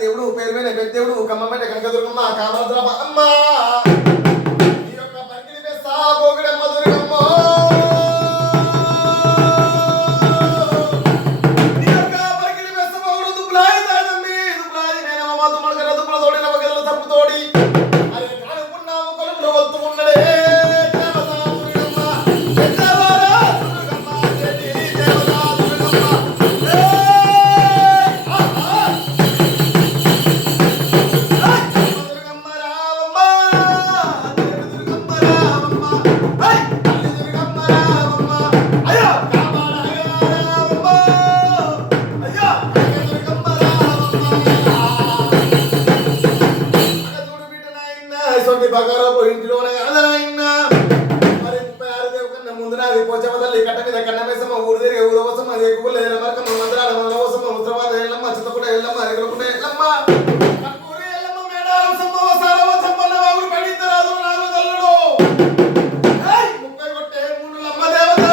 దేవుడు పేరు మీద పెద్ద దేవుడు కమ్మబెట్ట కనకదుర్గమ్మ కామరద్రమ్మ అమ్మ ఈ యొక్క పంకిలి పెస్తా పోగడమ్మ దుర్గమ్మ ఈ యొక్క పంకిలి పెస్త పోగడు దుబ్లాయి తాదమ్మి దుబ్లాయి నేనమ్మ దుమ్మడగల దుబ్బల తోడి నవగల తప్పు తోడి అరే కానుకున్నాము కొలంలో వత్తు ఉన్నడే బగారో ఇంటిలోనే కాదనాయన మరి 36 దేవు కన్నా ముందు నాది పోచవదల్లి కట్ట మీద కన్నమేసమ్మ ఊరు తిరిగే ఊరవసమ్మ ఎక్కువ లేదు మరకమ్మ మంత్రాల మనవసమ్మ ఉత్తరవాద ఎల్లమ్మ చిత్తపుట ఎల్లమ్మ అరగలపుట ఎల్లమ్మ కక్కూరి ఎల్లమ్మ మేడారం సమ్మ వసారవ సంపన్న వాగుడు పడితరాదు నాగు తల్లుడు ఏయ్ ముప్పై కొట్టే మూడులమ్మ దేవత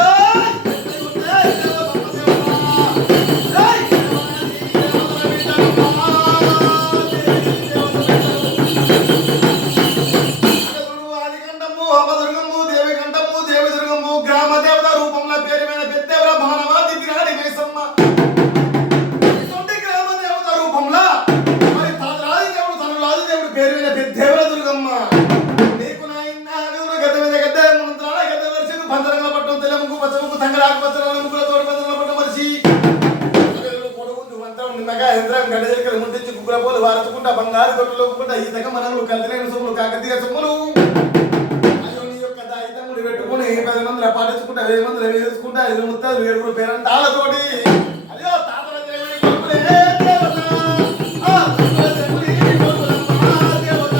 వారచుకుంటా బంగారు దొడ్డులోకుంటా ఈ తగ్గ మనలు కలిదిలేని సొమ్ములు కాకతీయ సొమ్ములు అయ్యో నీ యొక్క దాయితముడు పెట్టుకుని 10 మందిలో పాటించుకుంటా 1000 మందిలో వేసుకుంటా 5 ముత్తాలు 7 పేరంటాలతోటి అయ్యో తాతల దేవుని కొడుకులే దేవత ఆ తాతల దేవుని కొడుకులమ్మ దేవత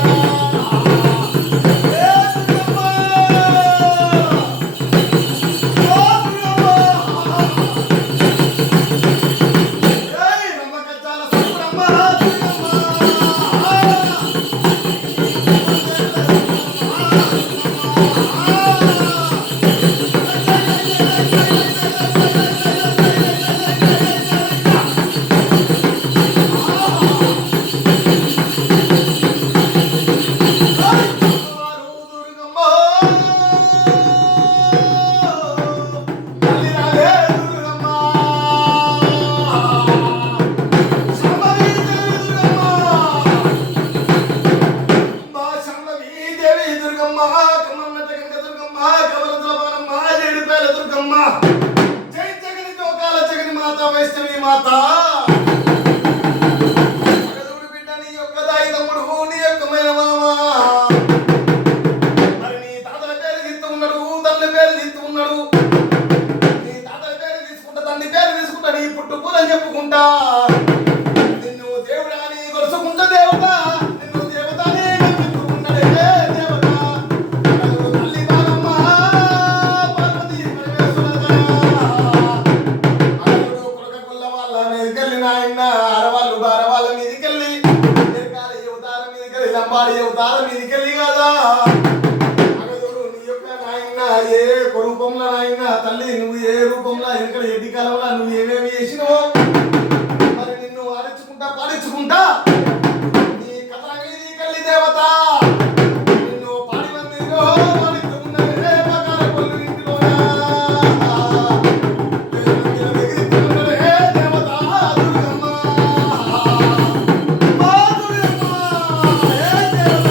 చెప్పుకుంటా నిన్ను దేవుడా నీ కొలుసుకుంటా దేవత నిన్ను దేవతనే నమ్ముకున్నదే దేవత తల్లి బాలమ్మ పార్వతీ పరమేశ్వర అల్లుడు కొడుక కొల్ల వాళ్ళ మీదకెళ్ళి నాయన ఆడవాళ్ళు బారవాళ్ళ మీదకెళ్ళి దీర్ఘాల యువతాల మీదకెళ్ళి లంబాడి యువతాల మీదకెళ్ళి కదా అగదుడు నీ యొక్క నాయన ఏ రూపంలో నాయన తల్లి నువ్వు ఏ రూపంలో ఇక్కడ ఎడ్డి కాలంలో నువ్వు ఏమేమి చేసినావో మరి నిన్ను పాడించుకుంటా నీ కథ మీది కల్లి దేవత నిన్ను పాడి మందిలో పాడించుకున్నదే బకార పొల్లు ఇంటిలోనా ఎగిరిస్తున్నదే దేవత దుర్గమ్మ మా దుర్గమ్మ ఏ దేవత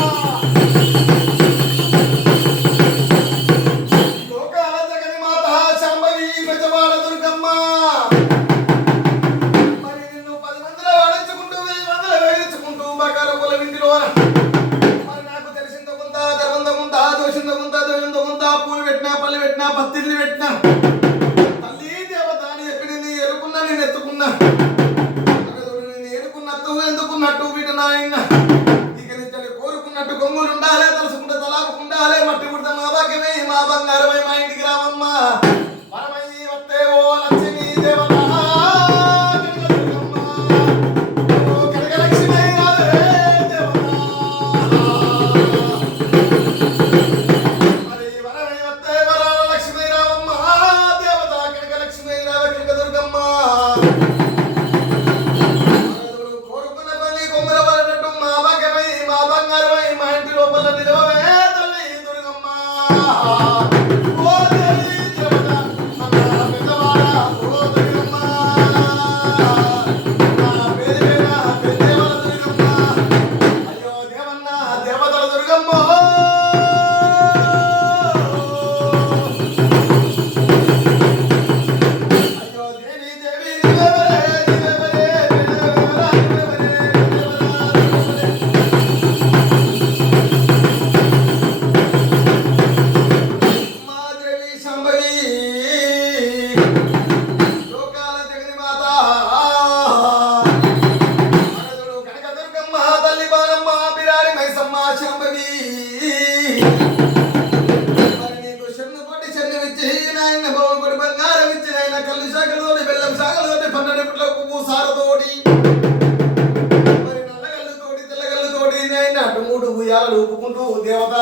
లోకాల జగని మాత శాంభవి గజవాడ దుర్గమ్మ మరి నిన్ను 10 మందిలో ఇంటిలోన మరి నాకు తెలిసిందో కొంత ధర్మంతో కొంత దోషంతో కొంత దోషంతో కొంత పూలు పెట్టినా పళ్ళు పెట్టినా పత్తిళ్ళు పెట్టినా తల్లి దేవత అని చెప్పి నేను ఎరుకున్నా నేను ఎత్తుకున్నా నేను ఎరుకున్నట్టు ఎందుకున్నట్టు వీటి నాయన ఇక నుంచి కోరుకున్నట్టు కొమ్ములు ఉండాలి తలుసుకుంటే తలాపుకు ఉండాలి మట్టి పుడితే మా భాగ్యమే మా బంగారమై మా ఇంటికి రావమ్మా మనమయ్యి వస్తే ఓ లక్ష్మీ దేవత కళ్ళు శాఖలోని బెల్లం శాఖలోని పన్నెండు పుట్లకు సారతోటి మరి నల్లగల్లుతోటి తెల్లగల్లుతోటి అటు మూడు ఉయ్యాలు ఊపుకుంటూ దేవత